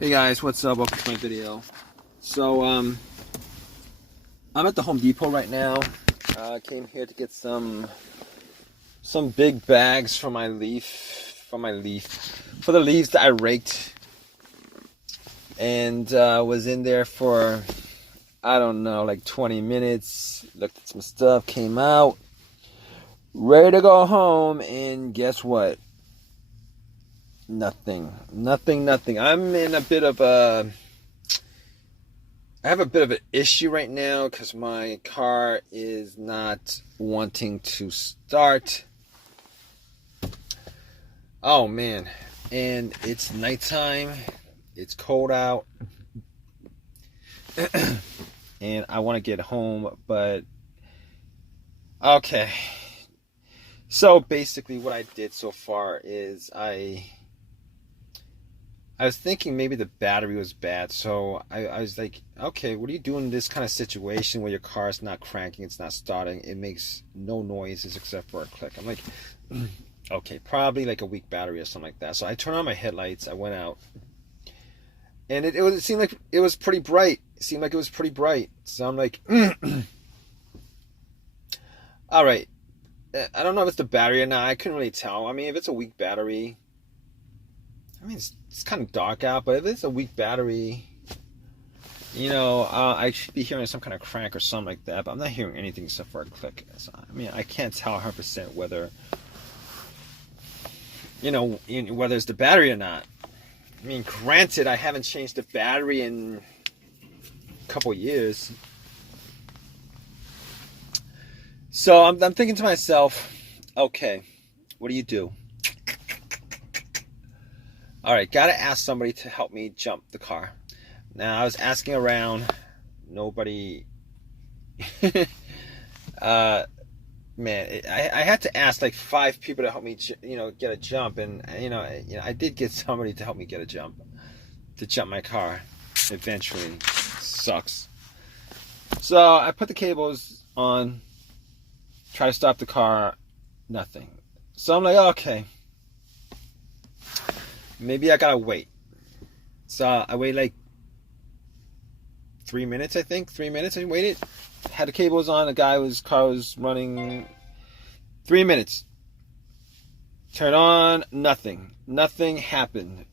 Hey guys, what's up? Welcome to my video. So, I'm at the Home Depot right now. I came here to get some big bags for the leaves that I raked, and was in there for, I don't know, like 20 minutes. Looked at some stuff, came out, ready to go home, and guess what? Nothing. I'm in a bit of a... I have a bit of an issue right now because my car is not wanting to start. Oh, man. And it's nighttime. It's cold out. And I want to get home, but... Okay. So, basically, what I did so far is I was thinking maybe the battery was bad, so I was like, okay, what do you do in this kind of situation where your car is not cranking, it's not starting, it makes no noises except for a click? I'm like, okay, probably like a weak battery or something like that. So I turned on my headlights, I went out, and it seemed like it was pretty bright. It seemed like it was pretty bright. So I'm like, all right, I don't know if it's the battery or not. I couldn't really tell. I mean, if it's a weak battery, I mean, it's kind of dark out, but if it's a weak battery, you know, I should be hearing some kind of crank or something like that, but I'm not hearing anything except for a click. So, I mean, I can't tell 100% whether, you know, whether it's the battery or not. I mean, granted, I haven't changed the battery in a couple years. So I'm thinking to myself, okay, what do you do? All right, gotta ask somebody to help me jump the car. Now, I was asking around, nobody. Man, I had to ask like 5 people to help me, get a jump, and I did get somebody to help me get a jump, to jump my car. Eventually, sucks. So I put the cables on, try to stop the car, nothing. So I'm like, okay. Maybe I gotta wait. So I waited like 3 minutes, I think. 3 minutes I waited. Had the cables on, car was running. 3 minutes. Turn on, nothing. Nothing happened.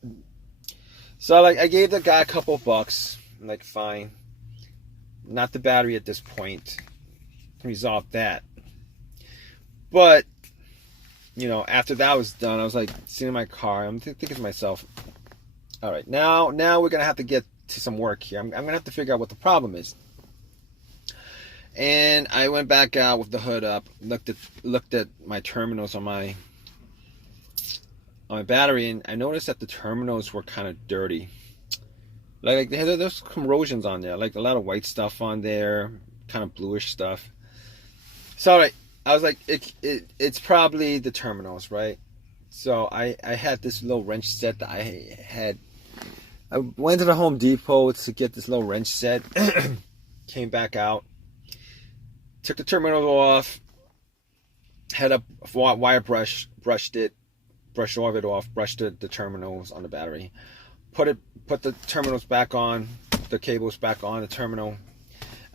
So I gave the guy a couple bucks. I'm like, fine. Not the battery at this point. Resolve that. But after that was done, I was like sitting in my car. I'm thinking to myself, all right, now we're gonna have to get to some work here. I'm gonna have to figure out what the problem is. And I went back out with the hood up, looked at my terminals on my battery, and I noticed that the terminals were kind of dirty. Like there's corrosions on there, like a lot of white stuff on there, kind of bluish stuff. So all right. I was like, it's probably the terminals, right? So I had this little wrench set that I had. I went to the Home Depot to get this little wrench set. Came back out. Took the terminals off. Had a wire brush, brushed all of it off, brushed the terminals on the battery. Put the terminals back on, the cables back on the terminal.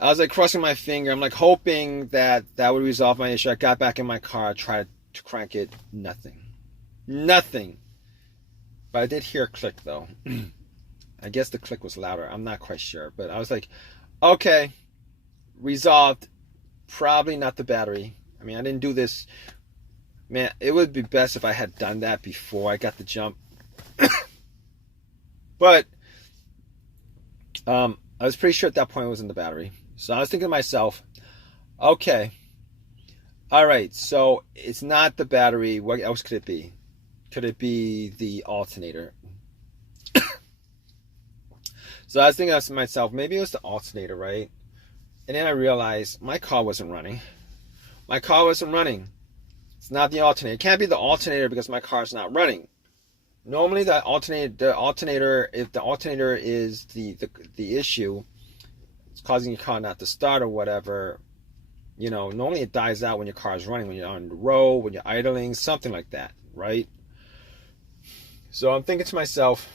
I was like crossing my finger. I'm like hoping that would resolve my issue. I got back in my car, tried to crank it. Nothing. But I did hear a click though. I guess the click was louder. I'm not quite sure. But I was like, okay, resolved. Probably not the battery. I mean, I didn't do this. Man, it would be best if I had done that before I got the jump. But I was pretty sure at that point it was in the battery. So I was thinking to myself, okay, all right, so it's not the battery. What else could it be? Could it be the alternator? So I was thinking to myself, maybe it was the alternator, right? And then I realized my car wasn't running. It's not the alternator. It can't be the alternator because my car's not running. Normally the alternator, if the alternator is the issue, it's causing your car not to start or whatever, normally it dies out when your car is running, when you're on the road, when you're idling, something like that, right? So I'm thinking to myself,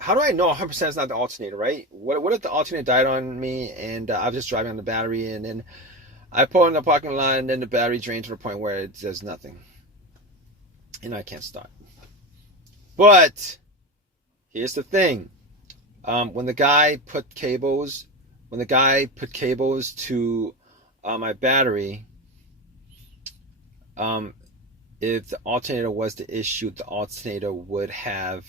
how do I know 100% it's not the alternator, right? What if the alternator died on me and I was just driving on the battery and then I pull in the parking lot and then the battery drains to the point where it does nothing and I can't start. But here's the thing: when the guy put cables to my battery, if the alternator was the issue, the alternator would have,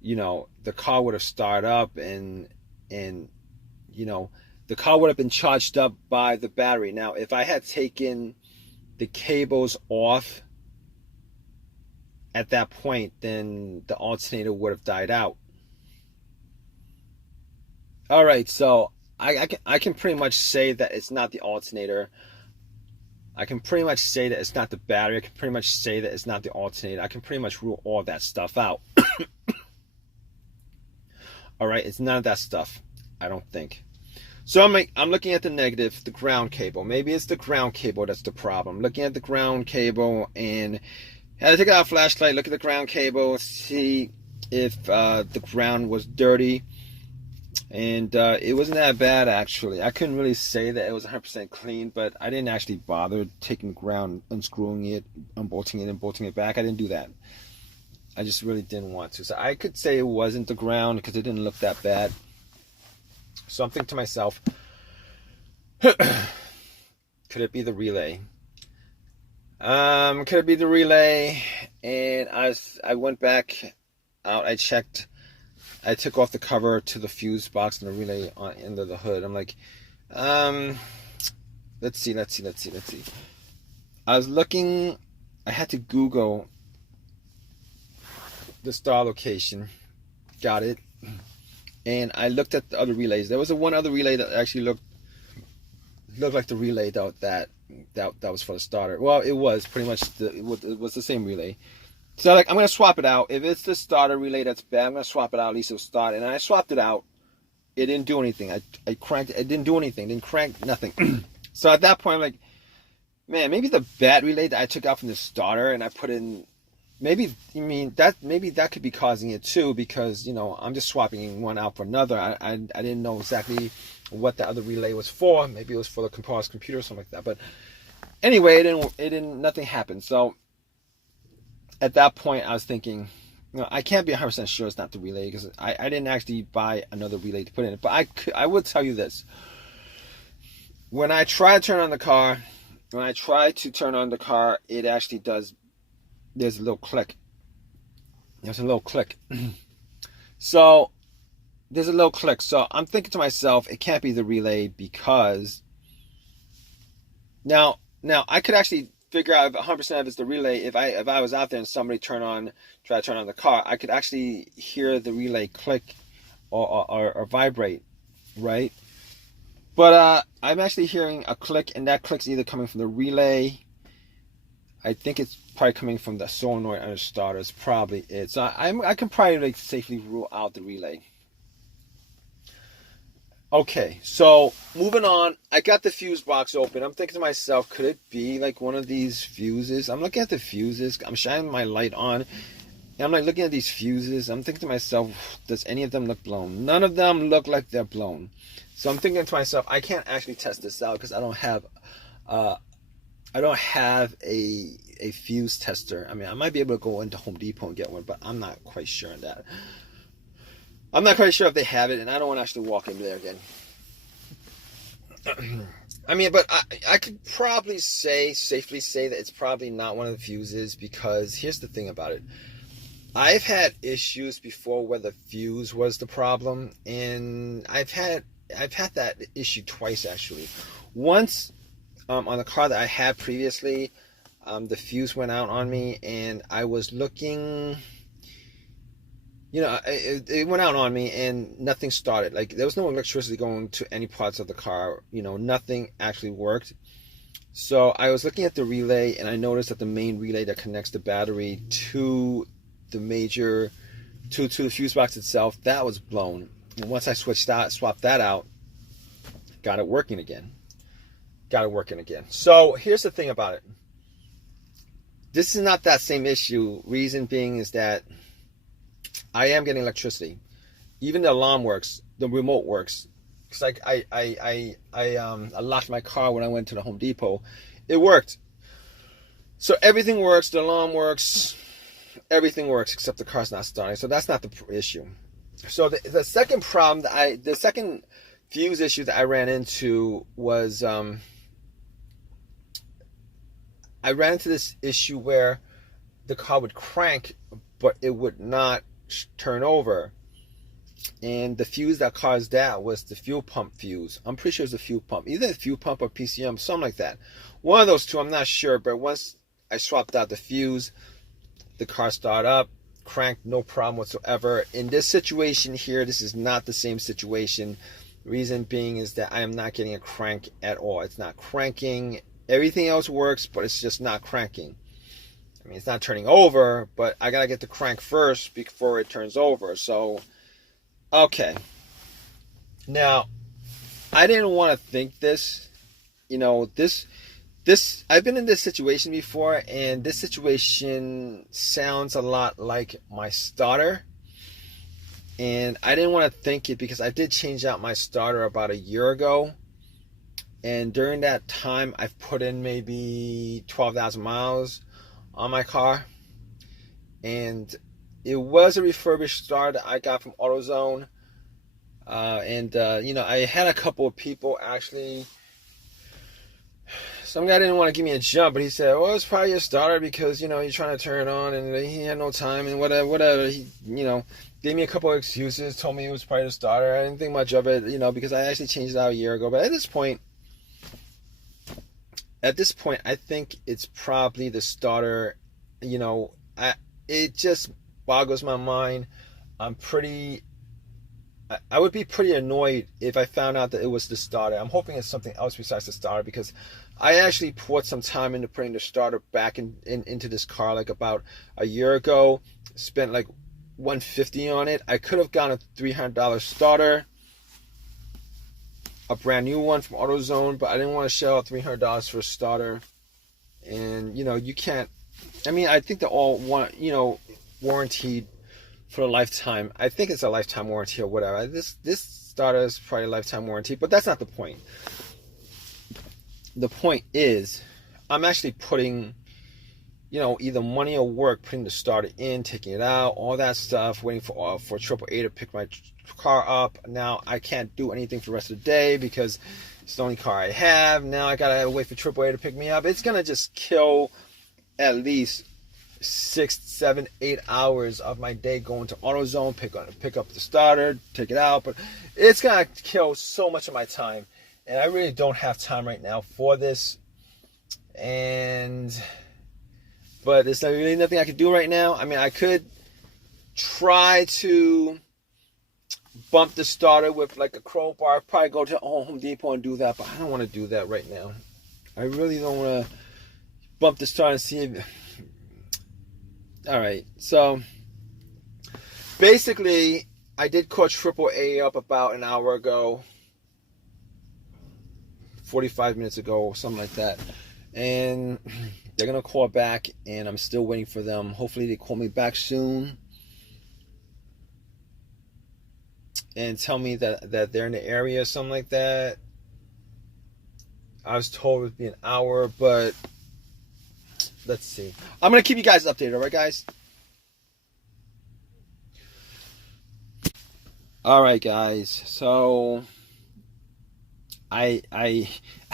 the car would have started up and the car would have been charged up by the battery. Now, if I had taken the cables off at that point, then the alternator would have died out. All right, so I can pretty much say that it's not the alternator. I can pretty much say that it's not the battery. I can pretty much say that it's not the alternator. I can pretty much rule all that stuff out. All right, it's none of that stuff, I don't think. So I'm looking at the negative, the ground cable. Maybe it's the ground cable that's the problem. Looking at the ground cable and had to take out a flashlight, look at the ground cable, see if the ground was dirty. And it wasn't that bad, actually. I couldn't really say that it was 100% clean, but I didn't actually bother taking the ground, unscrewing it, unbolting it, and bolting it back. I didn't do that. I just really didn't want to. So I could say it wasn't the ground because it didn't look that bad. So I'm thinking to myself, could it be the relay? Could it be the relay? And I went back out. I checked. I took off the cover to the fuse box and the relay on under the hood. I'm like, let's see. I was looking. I had to Google the star location. Got it. And I looked at the other relays. There was one other relay that actually looked like the relay that was for the starter. Well, it was pretty much it was the same relay. So I'm gonna swap it out. If it's the starter relay that's bad, I'm gonna swap it out. At least it'll start. And I swapped it out. It didn't do anything. I cranked it. It didn't do anything. Didn't crank nothing. So at that point, I'm like, man, maybe the bad relay that I took out from the starter and I put in. Maybe that could be causing it too, because I'm just swapping one out for another. I didn't know exactly what the other relay was for. Maybe it was for the computer or something like that. But anyway, nothing happened. So at that point, I was thinking, I can't be 100% sure it's not the relay because I didn't actually buy another relay to put in it. But I would tell you this: when I try to turn on the car, it actually does. There's a little click. So there's a little click. So I'm thinking to myself, it can't be the relay because now I could actually figure out if 100% if it's the relay. If I was out there and somebody tried to turn on the car, I could actually hear the relay click or vibrate, right? But I'm actually hearing a click, and that click's either coming from the relay. I think it's probably coming from the solenoid under starter. It's probably it. So I can probably safely rule out the relay. Okay, so moving on. I got the fuse box open. I'm thinking to myself, could it be like one of these fuses? I'm looking at the fuses. I'm shining my light on. And I'm looking at these fuses. I'm thinking to myself, does any of them look blown? None of them look like they're blown. So I'm thinking to myself, I can't actually test this out because I don't have a fuse tester. I mean, I might be able to go into Home Depot and get one, but I'm not quite sure on that. I'm not quite sure if they have it, and I don't want to actually walk in there again. I mean, but I could probably safely say that it's probably not one of the fuses, because here's the thing about it. I've had issues before where the fuse was the problem, and I've had that issue twice actually. Once on the car that I had previously, the fuse went out on me, and I was looking, it went out on me and nothing started. Like, there was no electricity going to any parts of the car. Nothing actually worked. So I was looking at the relay, and I noticed that the main relay that connects the battery to the to the fuse box itself, that was blown. And once I swapped that out, got it working again. So here's the thing about it. This is not that same issue. Reason being is that I am getting electricity. Even the alarm works. The remote works. It's like I locked my car when I went to the Home Depot. It worked. So everything works. The alarm works. Everything works except the car's not starting. So that's not the issue. So the second problem the second fuse issue that I ran into was I ran into this issue where the car would crank, but it would not turn over. And the fuse that caused that was the fuel pump fuse. I'm pretty sure it was the fuel pump. Either the fuel pump or PCM, something like that. One of those two, I'm not sure. But once I swapped out the fuse, the car started up, cranked, no problem whatsoever. In this situation here, this is not the same situation. Reason being is that I am not getting a crank at all. It's not cranking. Everything else works, but it's just not cranking. I mean, it's not turning over, but I gotta get the crank first before it turns over. So, okay. Now, I didn't want to think this. You know, this I've been in this situation before, and this situation sounds a lot like my starter. And I didn't want to think it because I did change out my starter about a year ago. And during that time, I've put in maybe 12,000 miles on my car. And it was a refurbished starter that I got from AutoZone. You know, I had a couple of people actually. Some guy didn't want to give me a jump, but he said, well, it's probably your starter because, you know, you're trying to turn it on and he had no time and whatever. He, you know, gave me a couple of excuses, told me it was probably the starter. I didn't think much of it, you know, because I actually changed it out a year ago. But at this point, I think it's probably the starter. You know, it just boggles my mind. I would be pretty annoyed if I found out that it was the starter. I'm hoping it's something else besides the starter because I actually poured some time into putting the starter back into this car like about a year ago. Spent like $150 on it. I could have gotten a $300 starter, a brand new one from AutoZone, but I didn't want to shell out $300 for a starter. And you know, you can't. I mean, I think they're all warranted for a lifetime. I think it's a lifetime warranty or whatever. This starter is probably a lifetime warranty, but that's not the point. The point is, I'm actually putting, you know, either money or work putting the starter in, taking it out, all that stuff, waiting for AAA to pick my car up. Now I can't do anything for the rest of the day because it's the only car I have. Now I gotta wait for AAA to pick me up. It's gonna just kill at least 6, 7, 8 hours of my day going to AutoZone, pick up the starter, take it out. But it's gonna kill so much of my time, and I really don't have time right now for this. But there's really nothing I could do right now. I mean, I could try to bump the starter with like a crowbar. I'd probably go to Home Depot and do that, but I don't want to do that right now. I really don't want to bump the starter and see if... Alright, so basically I did call AAA up about an hour ago, 45 minutes ago, something like that, and they're gonna call back, and I'm still waiting for them. Hopefully they call me back soon and tell me that they're in the area or something like that. I was told it would be an hour, but let's see. I'm going to keep you guys updated, alright guys? Alright guys, so I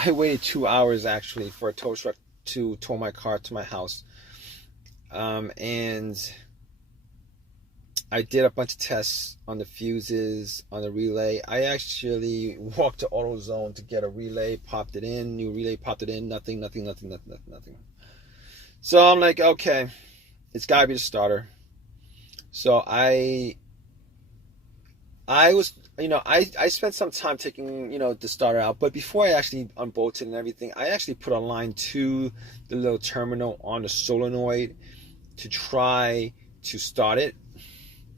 waited 2 hours actually for a tow truck to tow my car to my house. And I did a bunch of tests on the fuses, on the relay. I actually walked to AutoZone to get a relay, popped it in, new relay, popped it in, nothing. So I'm like, okay, it's gotta be the starter. So I was, you know, I spent some time taking, you know, the starter out, but before I actually unbolted and everything, I actually put a line to the little terminal on the solenoid to try to start it.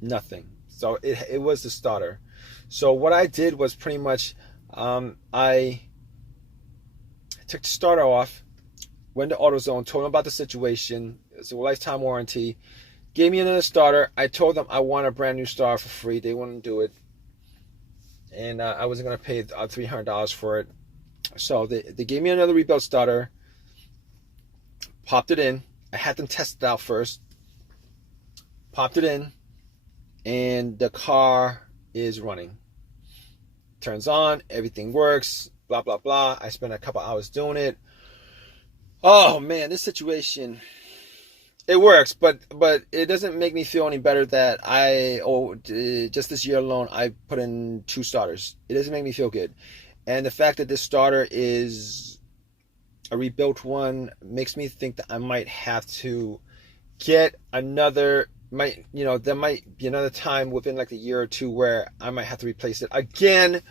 Nothing. So it was the starter. So what I did was pretty much, I took the starter off, went to AutoZone, told them about the situation. It's a lifetime warranty. Gave me another starter. I told them I want a brand new starter for free. They wouldn't do it. And I wasn't going to pay $300 for it. So they gave me another rebuilt starter. Popped it in. I had them test it out first. Popped it in. And the car is running. Turns on. Everything works. Blah, blah, blah. I spent a couple hours doing it. Oh, man. This situation... It works, but it doesn't make me feel any better that just this year alone, I put in 2 starters. It doesn't make me feel good. And the fact that this starter is a rebuilt one makes me think that I might have to get another, there might be another time within like a year or 2 where I might have to replace it again,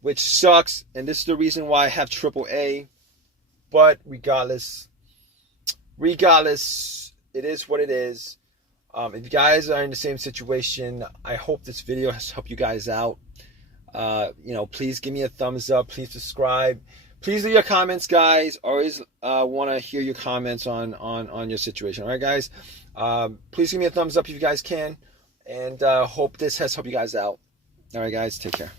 which sucks. And this is the reason why I have AAA. But regardless, it is what it is. If you guys are in the same situation, I hope this video has helped you guys out. Please give me a thumbs up. Please subscribe. Please leave your comments, guys. Always want to hear your comments on your situation. All right, guys. Please give me a thumbs up if you guys can. And hope this has helped you guys out. All right, guys. Take care.